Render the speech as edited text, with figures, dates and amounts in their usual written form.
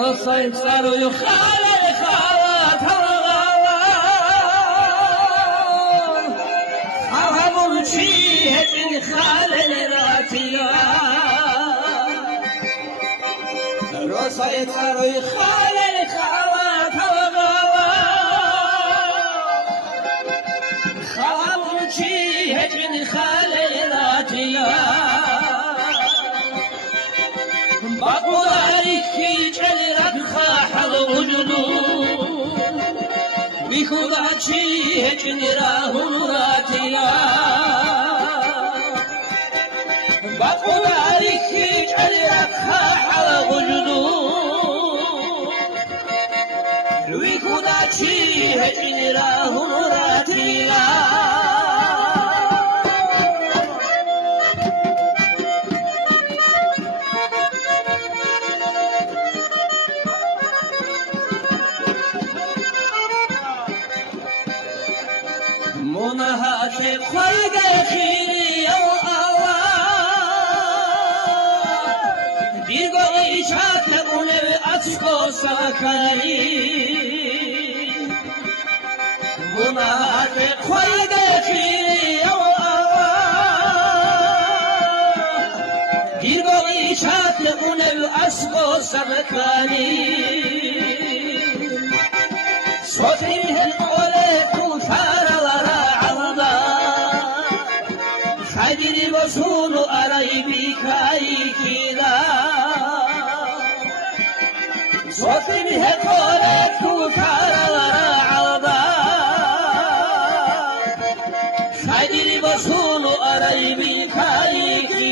رصين صاروا يخالي خالات خربوا شيء خالي راتيا رصين صاروا يخالي خالات خربوا شيء خالي راتيا بقولك جلي ربخا حظ وجدو بخدعتي هجني راهوراتيا بقولك جلي ربخا حظ وجدو بخدعتي هجني راهوراتيا منهات خلق خيري الله بيقولي شاكر لأسكو سكري منهات خلق خيري الله بيقولي شاكر لأسكو سكري صوتيه القولة وفارة حجري بسول أريبي كاي كذا صوتي بها قولت كوكارا عرضا حجري بسول أريبي كاي كذا